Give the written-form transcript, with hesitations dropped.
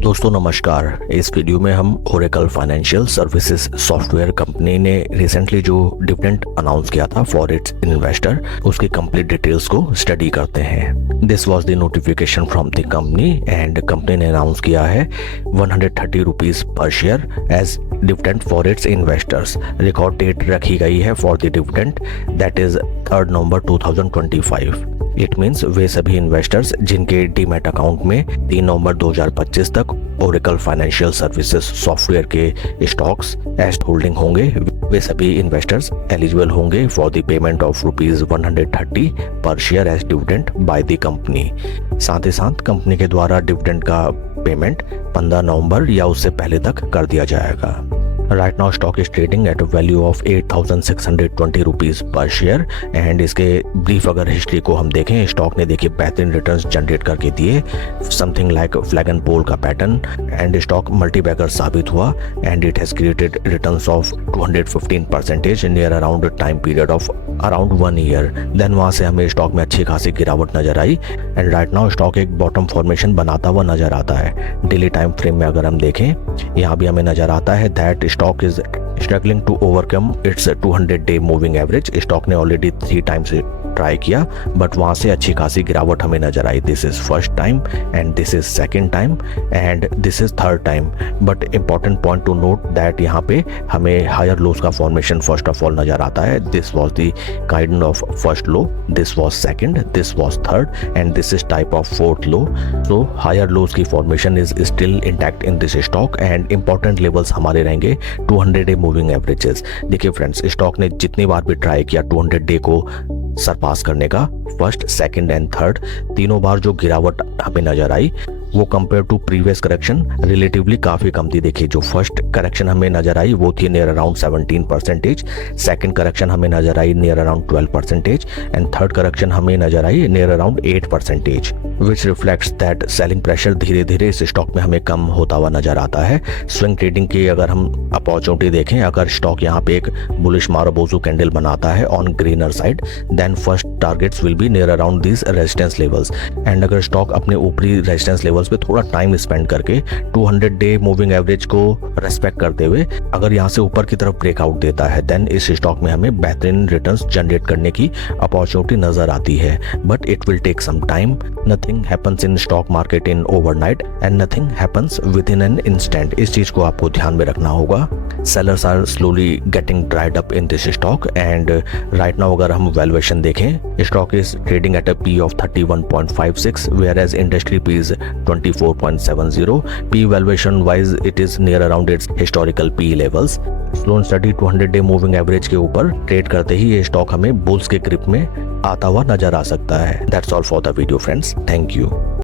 दोस्तों नमस्कार। इस वीडियो में हम Oracle financial services software company ने रिसेंटली जो डिविडेंड अनाउंस किया था फॉर इट्स इन्वेस्टर, उसकी कंप्लीट डिटेल्स को स्टडी करते हैं। This was the notification from the company and company ने अनाउंस किया है 130 rupees per share as dividend for its investors. Record date रखी गई है for the dividend, that is 3 November 2025। It means वे सभी इन्वेस्टर्स जिनके डीमैट अकाउंट में 3 नवंबर 2025 तक ओरेकल फाइनेंशियल सर्विसेज सॉफ्टवेयर के स्टॉक्स एज होल्डिंग होंगे, वे सभी इन्वेस्टर्स एलिजिबल होंगे for the payment of rupees 130 per share as dividend by the company. साथ ही साथ कंपनी के द्वारा डिविडेंड का पेमेंट 15 नवंबर या उससे पहले तक कर दिया जाएगा। Right now stock is trading at a value of 8620 rupees per share and इसके ब्रीफ अगर हिस्ट्री को हम देखें, स्टॉक ने देखिए बेहतरीन रिटर्न्स जनरेट करके दिए, something like flag and pole का पैटर्न, एंड स्टॉक मल्टीबैगर साबित हुआ and it has created returns of 215% near around time period of around 1 year. Then वहां से हमें स्टॉक में अच्छी खासी गिरावट नजर आई एंड राइट नाउ स्टॉक एक बॉटम फॉर्मेशन बनाता हुआ नजर आता है। डेली टाइम फ्रेम में अगर हम देखें, यहाँ भी हमें नजर आता है that stock is struggling to overcome its 200-डे मूविंग एवरेज। स्टॉक ने ऑलरेडी 3 टाइम्स ट्राई किया बट वहां से अच्छी खासी गिरावट हमें नजर आई। This is first time and this is second time and this is third time. But important point to note that यहाँ पे हमें हायर लोज का फॉर्मेशन फर्स्ट ऑफ ऑल नजर आता है। This was the kind of first low, this was second, this was third and this is type of fourth low. So higher lows की formation is still intact in this stock and important levels हमारे रहेंगे 200-डे moving averages. देखिए friends, stock ने जितनी बार भी try किया 200-डे को सरपास करने का, फर्स्ट, सेकंड एंड थर्ड, तीनों बार जो गिरावट हमें नजर आई वो compare to previous correction relatively काफी कम थी। देखिए जो फर्स्ट करेक्शन हमें नजर आई वो थी नियर अराउंड 17%, सेकंड करेक्शन हमें नजर आई near around 12% and third correction हमें नजर आई near around 8%, which reflects that selling pressure धीरे धीरे इस स्टॉक में हमें कम होता हुआ नजर आता है। स्विंग ट्रेडिंग की अगर हम अपॉर्चुनिटी देखें, अगर स्टॉक यहाँ पे एक बुलिश मारुबोजू कैंडल बनाता है on greener side, then first targets will be near around this resistance levels and अगर स्टॉक अपने ऊपरी रेजिस्टेंस लेवल्स पे थोड़ा टाइम स्पेंड करके 200-डे मूविंग एवरेज को रेस्पेक्ट करते हुए अगर यहाँ से ऊपर की तरफ ब्रेकआउट देता है, देन इस स्टॉक में हमें बेहतरीन रिटर्न्स जनरेट करने की अपॉर्चुनिटी नजर आती है। But it will take some time. Nothing happens in stock market in overnight and nothing happens within an instant. इस चीज को आपको ध्यान में रखना होगा। Sellers are slowly getting dried up in this stock and right now अगर हम वैल्यूएशन देखें, stock is trading at a P of 31.56 whereas industry P is 24.70. P valuation wise it is near around its historical P levels. Slow and steady 200-डे moving average के ऊपर trade करते ही ये stock हमें bulls के grip में आता हुआ नजर आ सकता है। That's all for the video friends, thank you.